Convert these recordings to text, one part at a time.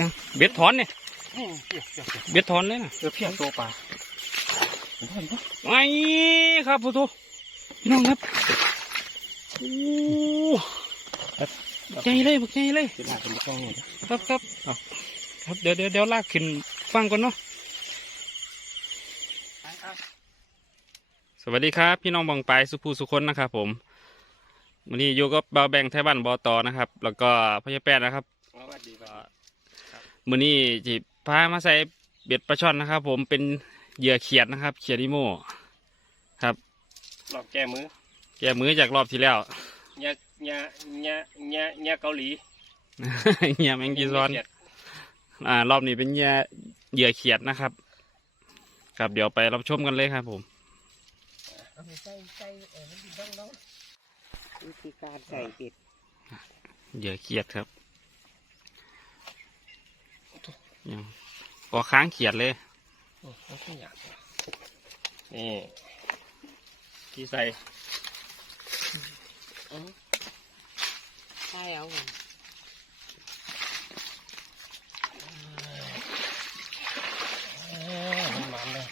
ยังเบ็ดถอนเนี่ยนี่เพี้ยเพี้ยเพี้ยเบ็ดถอนเลยนะเออเพี้ยตัวปลาเห็นปะเห็นปะไอ้ครับพุทโธพี่น้องครับโอ้ใจเลยบักใจเลยเป็นหน้าเป็นกล้องนี่ครับครับเอาครับเดี๋ยวเดี๋ยวเดี๋ยวลากขึ้นฟังก่อนเนาะสวัสดีครับ พี่น้องบองปลายสุภูสุคนนะครับผมวันนี้อยู่กับบาวแบงค์ไทยบ้านบอตอนะครับ แล้วก็พญาแปดนะครับสวัสดีครับ มื้อนี้จิพามาใส่เบ็ดปลาช่อนนะครับ ผมเป็นเหยื่อเขียดนะครับ เขียดอีโมครับหลอกแก้มือ แกมือจากรอบที่แล้วเนี่ยเนี่ยเนี่ยเนี่ยเนี่ยเกาหลีเหยื่อแมงกีซอนเกลียดอ่ารอบนี้เป็นเหยื่อเหยื่อเขียดนะครับ ครับเดี๋ยวไปรับชมกันเลยครับ ผมเอาไปใส่ใส่เออมันดีบ้างเนาะวิธีการใส่เบ็ดเหยื่อเขียดครับ ยังพอค้างเขียดเลยอืมมันก็อยากนี่ที่ใส่ใส่เอาก่อนเอ้ยมันมันเลย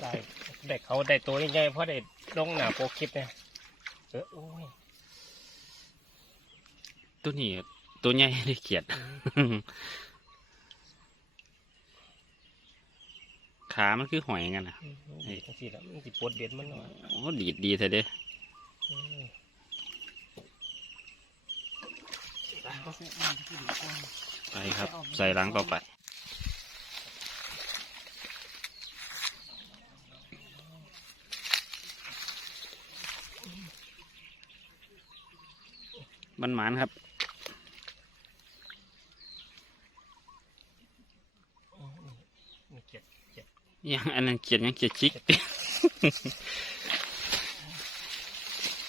ได้เด็กเขาได้ตัวใหญ่ๆเพราะได้ลงหนาโปรคลิปเนี่ยเออโอ้ยตัวนี้ ตัวใหญ่เลยเขียด ขามันคือหอยกันนะนี่จังสิแล้วมันสิปวดเบ็ดมันหน่อยโอ้ดีดดีเถอะเด้อืมไปครับ ใส่ล้างต่อไปมันหมานครับ นี่เกลียด ยังอันนั้นเกียดยังเกียดชิก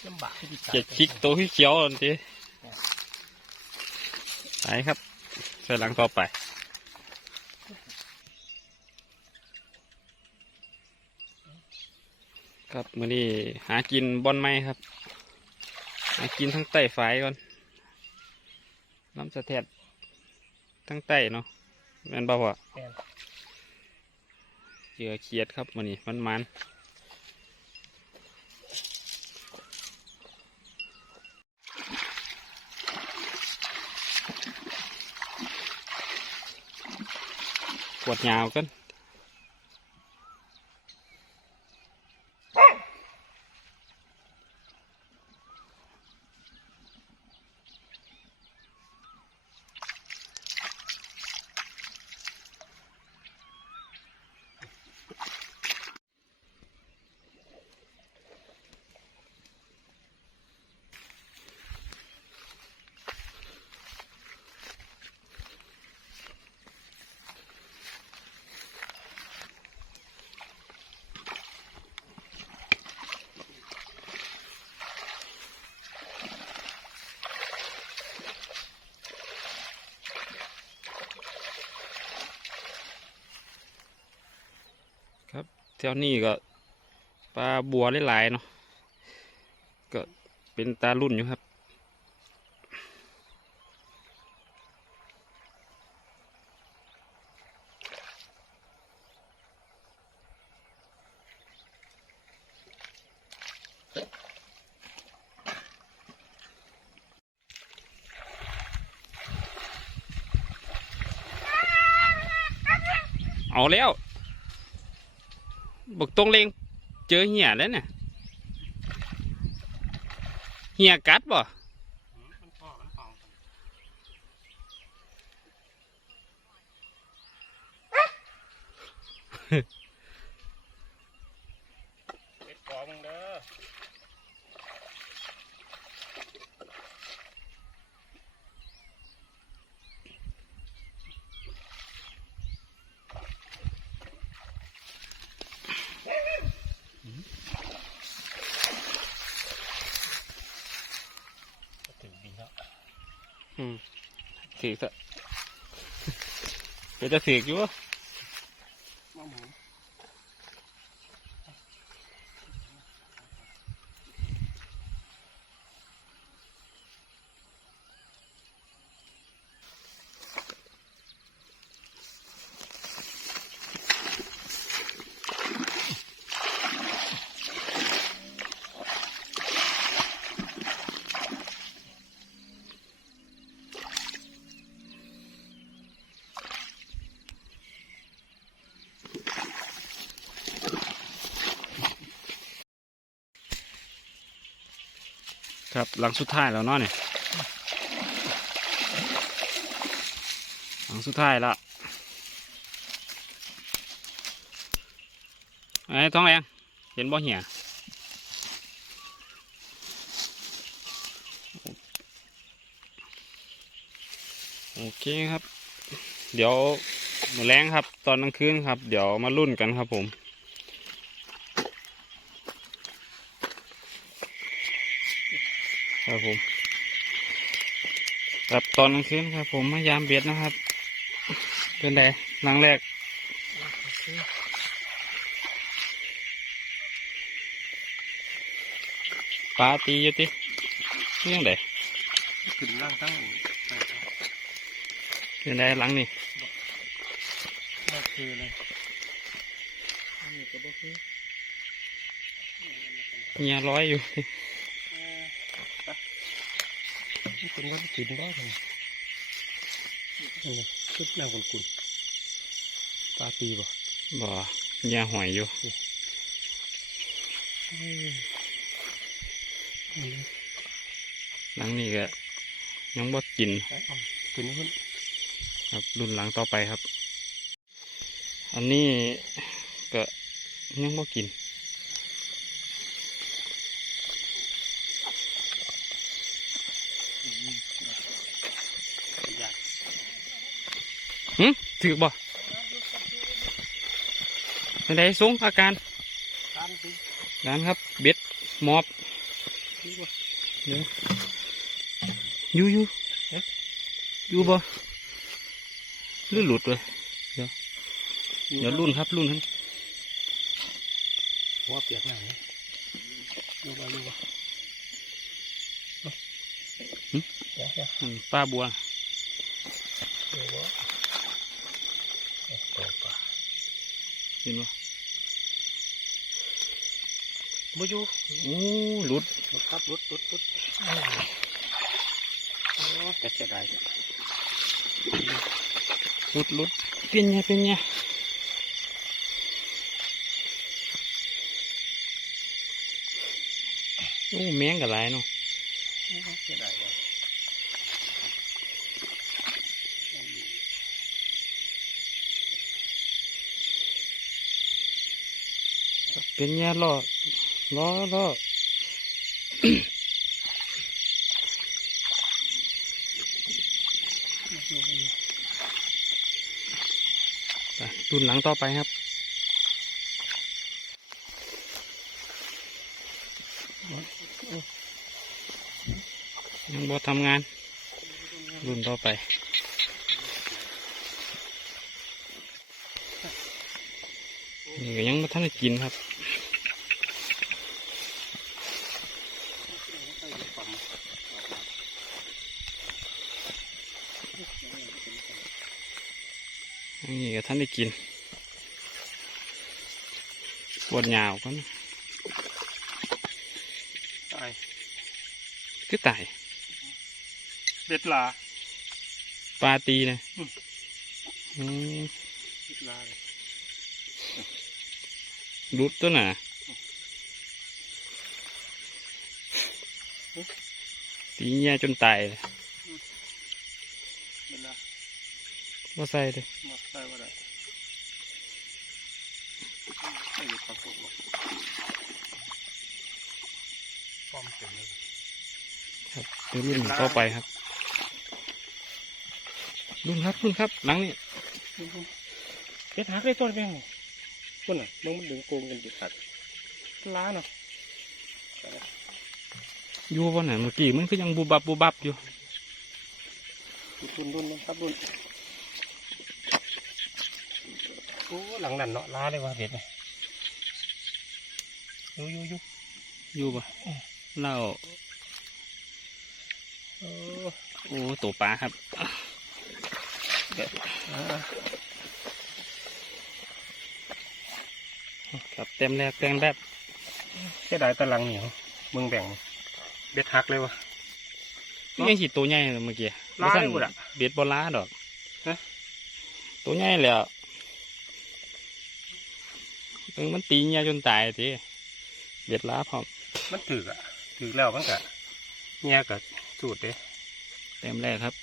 ลำบากที่ดีเกียดชิกตัวเขียวๆอันทีไปครับใส่ล้างต่อไปครับมื้อนี้หากินบอนไม้ครับ หากินทั้งใต้ฝายก่อนน้ำสะเทดทั้งใต้เนาะแม่นบ่าวะแม่น เหยื่อเขียดครับมันนี้มันมันปวดยาวกัน แถวนี้ก็ปลาบัวหลายๆเนาะก็เป็นตารุ่นอยู่ครับเอาแล้ว กตรงเลงเจอเหี่ยแล้วเนี่ยเหี่ยกัดบ่ มันพ่อมันพ่อเบ็ดขอมึงเด้อ ถึงดีแล้ว สีกซะเดี๋ยวจะสีกอยู่ ครับหลังสุดท้ายแล้วเนาะเนี่ยหลังสุดท้ายละไอ้ท้องแรงเห็นบ่เหี่ยโอเคครับ เดี๋ยวแรงครับ ตอนกลางคืนครับ เดี๋ยวมารุ่นกันครับผม ครับผมครับตอนกลางคืนครับ ผมมายามเบ็ดนะครับเป็นไงหลังแรกปลาตีอยู่ติเรื่องใดขึ้นล่างตั้งเป็นไงหลังนี่ไม่คือเลยเงียร้อยอยู่ ตินี่เป็นว่าขึ้นได้เลยนี่ขึ้นหน้าคุณคุณปลาปีบ่บ่เงียหอยอยู่หลังนี่ก็ยังบ่กินขึ้นนี่คุณครับรุ่นหลังต่อไปครับ อันนี้ก็ยังบ่กิน อยาก หึถือบ่เป็นไงสูงอาการตามสิร้านครับ เบ็ดมอบดีกว่าอยู่อยู่เอ๊ะอยู่บ่หรือหลุดเลยเดี๋ยวรุ่นครับรุ่นครับหัวเปียกหน้าเนี่ยดูว่าดูว่าเดี๋ยวเดี๋ยวอืมป้าบัว ดูว่าโอ้โหปลา เห็นบ่บ่อยู่โอ้หลุดรถครับรถรถรถโอ้แต่เสียดายหลุดหลุดเป็นไงเป็นไงโอ้แมงกับไรเนาะเสียดาย เป็นไงล่อล้อล้อรุ่นหลังต่อไปครับยังบอทำงาน รุ่นต่อไปนี่ก็ยังไม่ทันกินครับ นี่ก็ ท่านได้กินปวดหยาวก็นะตายคือตายเบ็ดลาปลาตีนะอืมอืมเบ็ดลาเลยรุดตัวน่ะตีเงี้ยจนตายเลยเบ็ดลาว่าใส่เลยมาใส่ว่าได้ ไม่อยู่ปรากฏหรอกป้อมเต็มเลยครับเดี๋ยวรุ่นต่อไปครับ รุ่นครับรุ่นครับ หลังนี่เบ็ดหักได้ต้นเพียงนี่คุณน่ะมึงมันดึงโกงกันเด็ดขาดล้าเนาะอยู่บนไหนะเมื่อกี้มันคือยังบูบับบูบับอยู่ดุนดุนนะครับดุนโอ้หลังนั่นเนาะล้าเลยว่ะเบ็ดเนี่ย ยูยูยูอยู่ปะเล่าโอ้โอ้ตัวปลาครับอ่าครับเต็มแรกเต็มแรกเสียดายตะลังเหนียวมึงแบ่งเบ็ดหักเลยวะนี่ยังขีดตัวใหญ่เลยเมื่อกี้ล้าบ่ซั่นเลยบ่ล่ะเบ็ดบอล้าดอกฮะตัวใหญ่แหล้วเออมันตีเงี้ยจนตายที เบ็ดล้าพร้อมมันถืออะถือแล้วมันกะเนี่ยกับสูตรเด้เต็มแรกครับ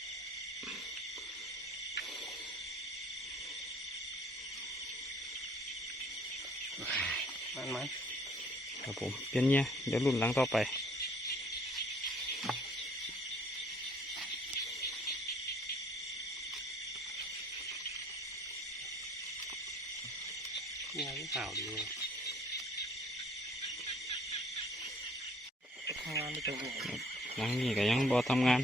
มันมันครับผมเปลี่ยนเนี่ยเดี๋ยวรุ่นหลังต่อไป เนี่ยมันข่าวดีเลยทำงานไม่ตรงหลังนี้ก็ยังบอทำงาน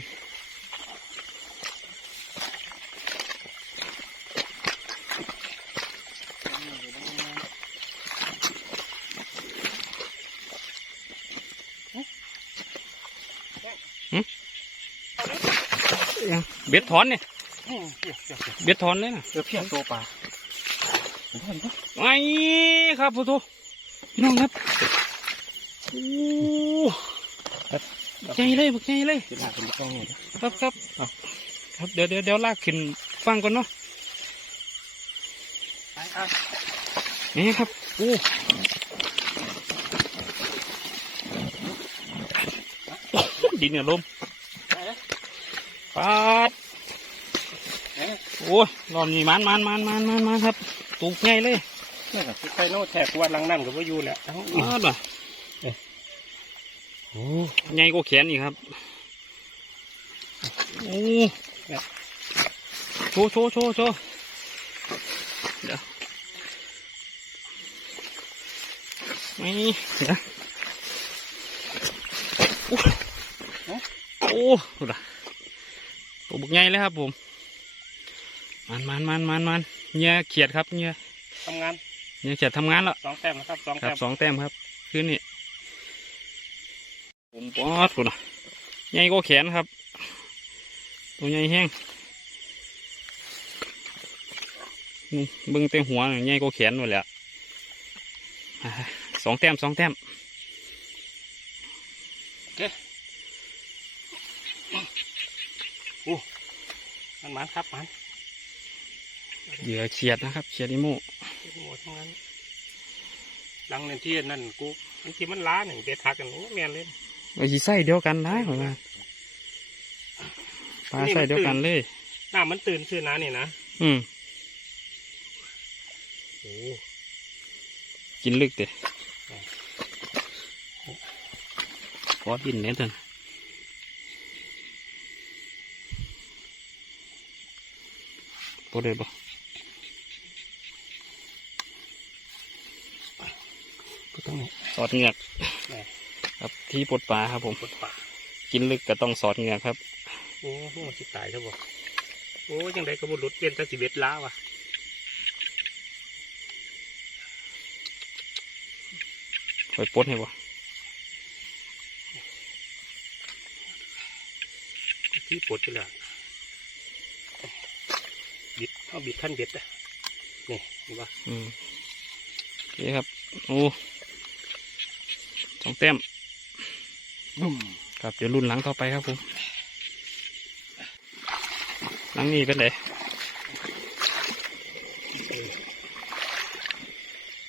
ยังเบ็ดถอนเนี่ยเพี้ยเพี้ยเพี้ยเบ็ดถอนเลยนะเพี้ยตัวปลาไอ้ครับพ่อโทพี่น้องครับโอ้ ใหญ่เลยบักใหญ่เลยเวลาเป็นกล้องเนี่ยครับครับเอาครับเดี๋ยวเดี๋ยวเดี๋ยวลากขึ้นฟังก่อนเนาะไปอะนี่ครับโอ้ดินเนี่ยลมไปเลยปาดโอ้ยรอบนี้มันมันมันมันมันมันครับตูกใหญ่เลยนี่กับไฟโน่แทกวัดลังนั่นกับว่าอยู่แหละทั้งปาดว่ะโอ้ ใหญ่กว่าแขนอีกครับโอ้โชว์โชว์โชว์โชว์เดี๋ยวไม่เดี๋ยวโอ้โอ้ดูด่ะตัวบุกใหญ่เลยครับผมมันมันมันมันมันเนี่ยเขียดครับเนี่ยทำงานเนี่ยเขียดทำงานแล้วสองแต้มนะครับสองครัแต้บมสองแต้มครับ คืนนี้ ผมปอดคุณนะใหญ่ก็แขนครับ ตัวใหญ่แห้งนู่นเบิ้งเต็มหัวน่ะใหญ่ก็แขนหมดแหละอ่าสองแต้มสองแต้มมันมันครับมันเหยื่อเขียดนะครับเขียดอิโมหมดทั้งนั้นลังนั่นที่นั่นกูบางทีมันล้าหนึ่งเบ็ดทักกันโอ้แมนเลย ไอ้ไส้เดียวกันนะผมว่าปลาไส้เดียวกันเลยน้ามันตื่นชื่อน้านี่นะอืมโอ้กินลึกเตะขอดินเนี่ยเถอะบ่ได้บ่ก็ต้องนี่สอดเหงือกแหม่ ครับที่ปลดปลาครับ ผมปวดปากกินลึกก็ต้องสอดเหงือกครับ โอ้โหสิตายใช่บ่โอ้ยังไงก็บุรุษเย็นแตะสิเบ็ดล้าว่ะคอยปลดให้บ่ที่ปวดไปแล้วบิดเอาบิดขั้นเบ็ดอะนี่เห็นปะอืมโอเคครับ โอ้สองแต้มบุ้ม ครับเดี๋ยวรุ่นหลังต่อไปครับผมหลังนี้เป็นไง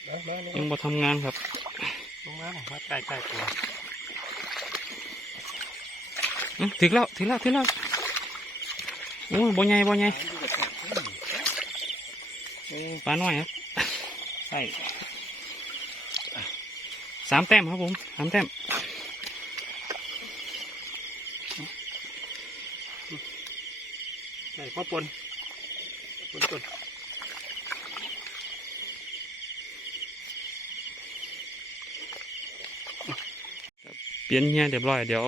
มามาลยังงบ่ทำงานครับลงมาหน่อยมาใกล้ใกล้ตัวอื้อถึงแล้วถึงแล้วถึงแล้วโอ้ยบ่ใหญ่บ่ใหญ่ปลาน้อยครับใช่สามแต้มครับผมสามแต้ม ใช่พ่อปนปนปนเปลี่ยนเฮียเรียบร้อยเดี๋ยว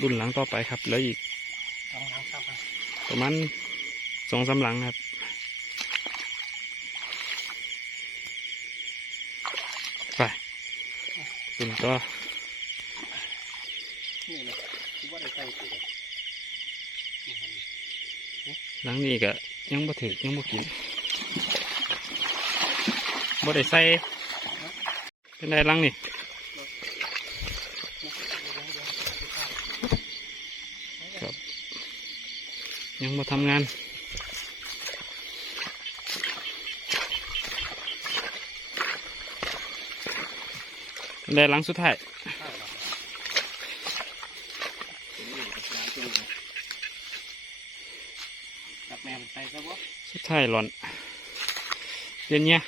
รุ่นหลังต่อไปครับ แล้วอีกประมาณสองสามหลังครับไปคุณก็ นี่นะคือว่าได้ใกล้ตัว หลังนี้ก็ยังบ่ถึกยังบ่กินบ่ได้ใส่เป็นไงหลังนี่ยังบ่ทำงานเป็นไงหลังสุดท้าย แม่มันใส่ซะ บ่สุดท้ายหลอนเย็นเนี่ย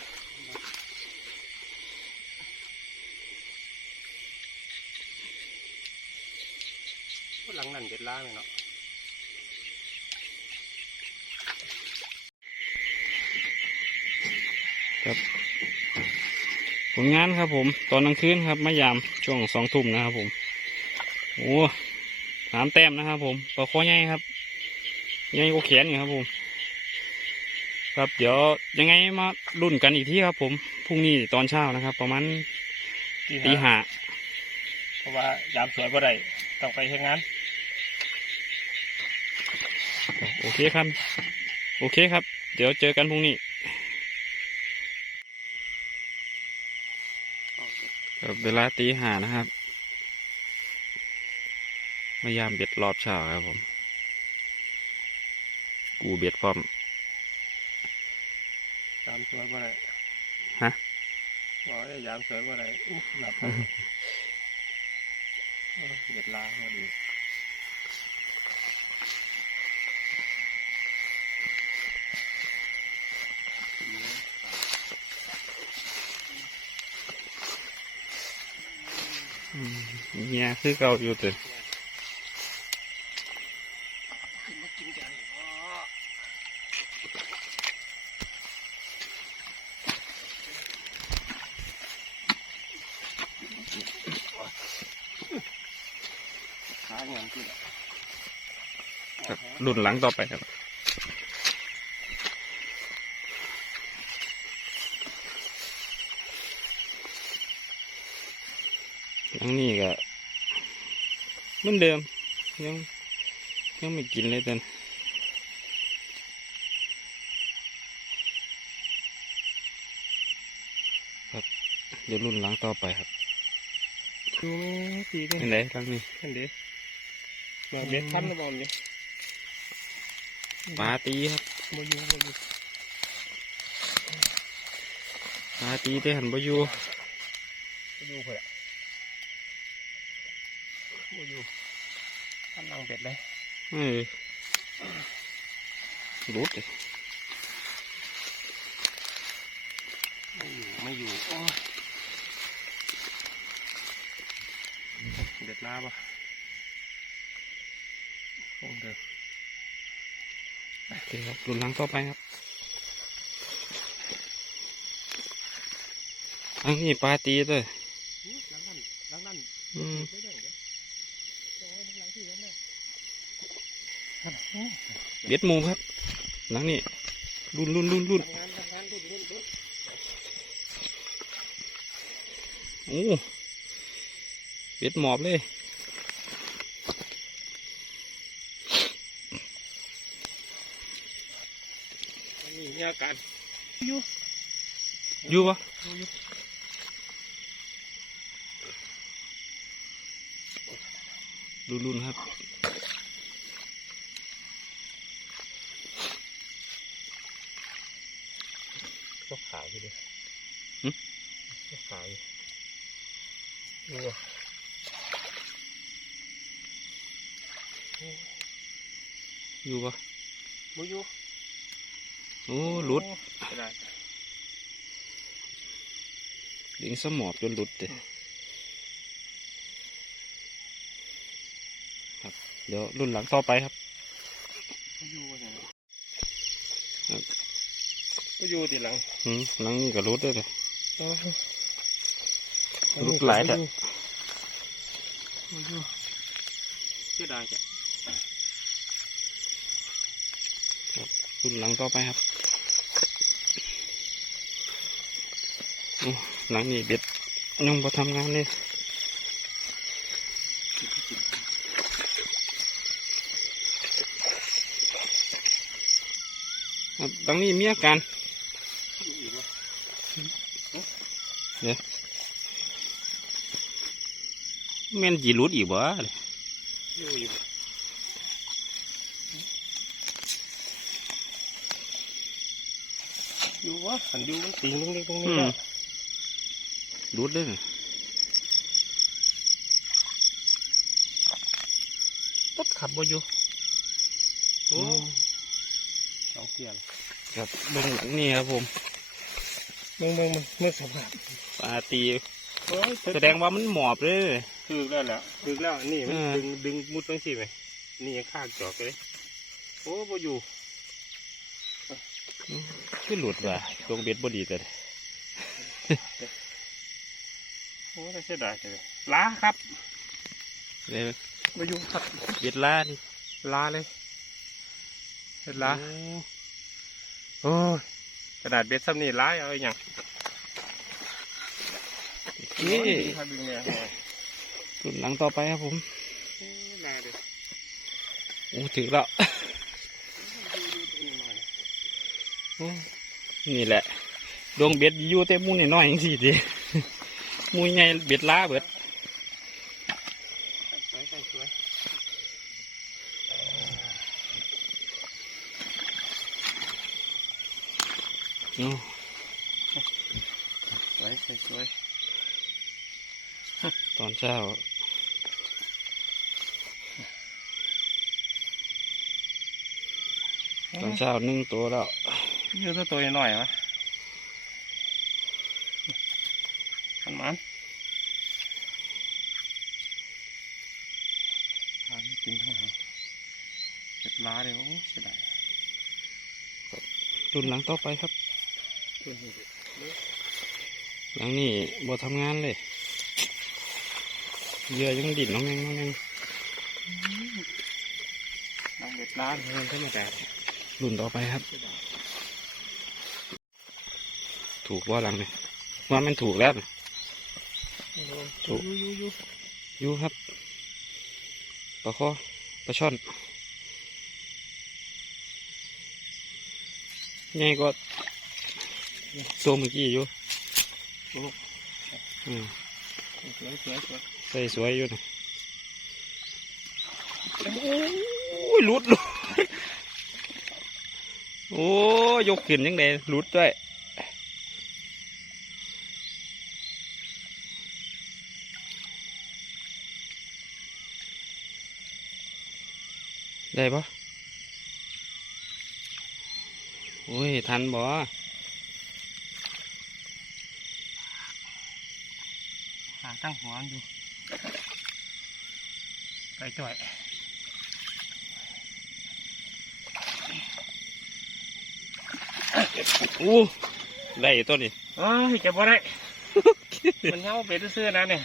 หลังนั่นเด็ดล้างเลยเนาะผลงานครับผม ตอนกลางคืนครับมายามช่วงสองทุ่มนะครับผมโอ้สามแต้มนะครับผมปลาคอใหญ่ครับใหญ่กว่าแขนอยู่ครับผม ครับ เดี๋ยวยังไงมารุ่นกันอีกทีครับ ผมพรุ่งนี้ตอนเช้านะครับ ประมาณตีห้าเพราะว่ายามสวยบ่ได้ต้องไปเฮ็ดงานโอเคครับ โอเคครับ เดี๋ยวเจอกันพรุ่งนี้ครับเวลาตีห้านะครับมายามเบ็ดรอบเช้าครับผม กูเบ็ดพร้อมยามสวยบ่ได้ฮะบอกว่ายามสวยบ่ได้อู้หลับไปเออเด็ดล้างพอดีอืมเนี่ยคือเก่าอยู่แต่ ขึ้นมากินกันพ่อ ขาเงินขึ้น ค รับรุ่นหลังต่อไปครับหลังนี้ก็เหมือนเดิม ยังยังไม่กินเลยเต้นครับเดี๋ยวรุ่นหลังต่อไปครับดูตีด้วยเป็นไรหลังนี้นั่นดิดอกเบ็ดพันระบอมอยู่ ปลาตีครับโมยูโมยูปลาตีแต่หันบ่อยู่โมยูเพื่อโมยูพันลังเป็ดเลยเออรุดเลยไม่อยู่ไม่อยู่โอ้ยเบ็ดลาบอะคงเดิมโอเคครับรุ่นหลังต่อไปครับอันนี้ปลาตีเลยล้างนั่นล้างนั่นอืมเดี๋ยวเดี๋ยวเดี๋ยวเดี๋ยวเอาล้างที่แล้วแม่เบ็ดหมูครับหลังนี้รุ่นรุ่นรุ่นรุ่นทำงานทำงานดุดดุดดุดโอ้เบ็ดหมอบเลย อันนี้เนี่ยการอยู่ปะรุ่นรุ่นครับก็ขายทีเดียวหึก็ขายดูอะอยู่ปะโมยู โอ้หลุดไม่ได้เลี้ยงสมอบจนหลุดเลยครับ เดี๋ยวรุ่นหลังต่อไปครับโมยูว่าไงครับโมยูทีหลังอืมหลังนี้ก็หลุดด้วยเลยอ๋อลุกหลายแต่โมยูเสียดายจ้ะรุ่นหลังต่อไปครับโอ้ หลังนี้เบ็ดยังพอทำงานเลยครับหลังนี้มีอาการอยู่อีกวะแม่นจีรุดอีกบ่อยู่อีกอยู่วะหันอยู่มันติงเล็กๆตรงอืนี้ มอะรุดเลยนะต้นขับโมยูโอ้โอ้เดียวครับเบื้องหลังนี่ครับผมมึงมึงมึงมึงสภาพปลาตีโอ้ยแสดงว่ามันหมอบเลยถึกแล้วแหละถึกแล้วนี่มันเออดึงดึงมุดตั้งสิไหมนี่ยังข้างจอกเลยโอ้บ่อยู่ขึ้นหลุดว่ะลงเบ็ดบดีแต่โอ้ได้ เสียดายจังเลยล้าครับเลยบ่อยู่ครับเบ็ดล่านี่ล้าเลยเฮ็ดล้าโอ้โอ้ยกระดาษเบ็ดซ้ำนี่ล้าเอาอหย่างนี่ครับดึงเนี่ยรุ่นหลังต่อไปครับผมลาเลยโอ้ถึงแล้วโอ้นี่แหละดวงเบ็ดอยู่แต่หมูน้อยๆอย่างสี่ดิห มูใหญ่เบ็ดล่าเบิดสวยสวยโอ้สวยสวยสวยตอนเช้าตอนเช้าหนึ่งตัวแล้วนี่ตัวตัวหน่อยวะ มันมันทานไม่กินทั้งหางเจ็บล้าเลยโอ้เสียดายรุ่นหลังต่อไปครับหลังนี้บ่ทำงานเลยเหยื่อยังดิ่นน้องแมงน้องแมงน้ำเด็ดล้าเงินธรรมดารุ่นต่อไปครับ ถูกว่าหลังเนี่ยว่ามันถูกแล้วน่ะ ถูกยูยูยูอยู่ครับปลาคอปลาช่อนใหญ่ก็ตัวเมื่อกี้อยู่อืมสวยสวยสวยใส่สวยอยู่นะโอ้ยหลุดหลุดโอ้ยยกขึ้นยังไงหลุดด้วย ได้ปะโอ้ย ทันบ่หาตั้งหัวมันอยู่ไปจ่อยอู้ได้ตัวนี้โอ้ยเจ็บบ่ได้ มันเงาเป็ดซื่อๆนะเนี่ย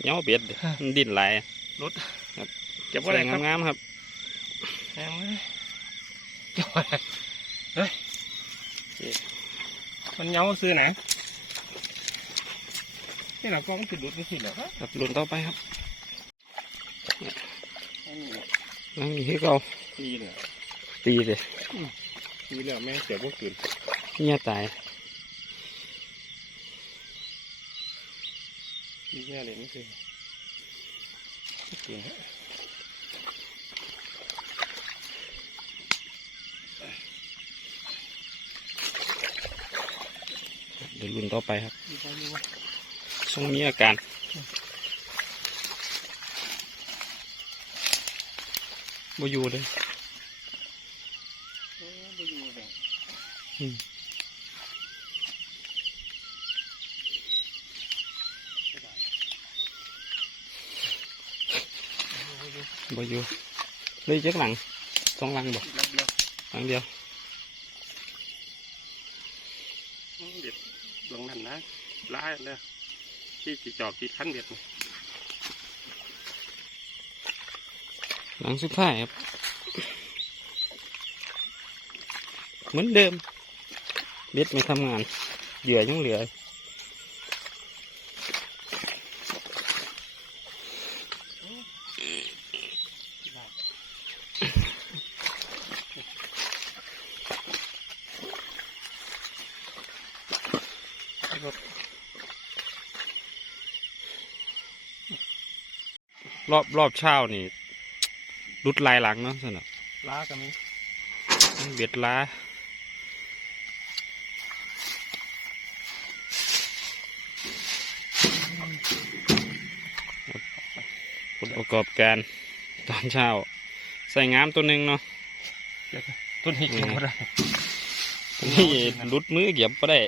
เหนียวเบ็ดเด้อมันดิ้นหลายเจ็บบ่ได้ครับงามๆครับ แหงเลยเจ็บบ่ได้เฮ้ยมันเงาซื่อนะนี่เรากล้องติดดุดไม่สิเหรอครับครับรุ่นต่อไปครับอันนี้นั่งอยู่ที่เราตีเลยตีเลยตีเลยแม่งเสียพวกตื่นเงียตายตีแม่เลยนี่คือตื่นฮะ ยวรุ่นต่อไปครับดีไปดีวะช่วงนี้อาการบ่อยู่เลยเออไปดูแบบอืมบ่อยู่เลยจักหลังสองหลังบ่รับแล้วหลังเดียว เด็ดดวงนั้นนะ ร้ายเลยที่จีจอบจีขั้นเด็ดหลังสุดท้ายครับ เหมือนเดิมเบ็ดไม่ทำงานเหยื่อยังเหลือ รอบรอบเช้านี่รุดลายหลังเนาะสนับล้ากันนี้เบ็ดล้าผลประกอบการตอนเช้า ใส่งามตัวหนึ่งเนาะตตัวนี้กินบ่ได้นี่หลุดมือเหยียบก็ได้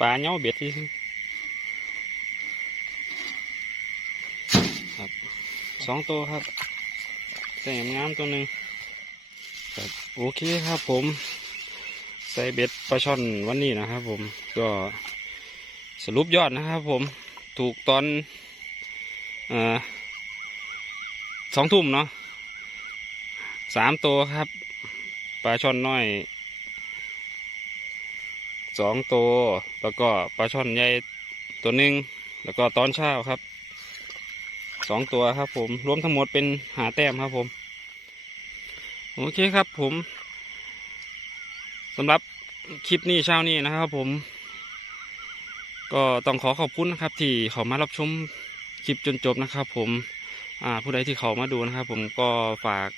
ปลาเน่าเบ็ดที่ครับ สองตัวครับใส่งามตัวหนึ่งครับโอเคครับผมใส่เบ็ดปลาช่อนวันนี้นะครับผมก็สรุปยอดนะครับผมถูกตอนอสองทุ่มเนาะสามตัวครับปลาช่อนน้อยสองตัวแล้วก็ปลาช่อนใหญ่ตัวหนึ่งแล้วก็ตอนเช้าครับ สองตัวครับผม รวมทั้งหมดเป็นหาแต้มครับผม โอเคครับผมสำหรับคลิปนี้เช้านี้นะครับผม ก็ต้องขอขอบคุณนะครับ ที่เขามารับชมคลิปจนจบนะครับ ผมผู้ใดที่เขามาดูนะครับ ผมก็ฝาก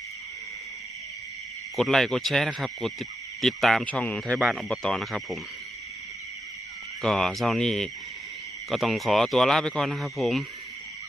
กดไลค์กดแชร์นะครับ กดติดติดตามช่องไทยบ้านอบตนะครับ ผม ก็เช้านี้ก็ต้องขอตัวลาไปก่อนนะครับ ผม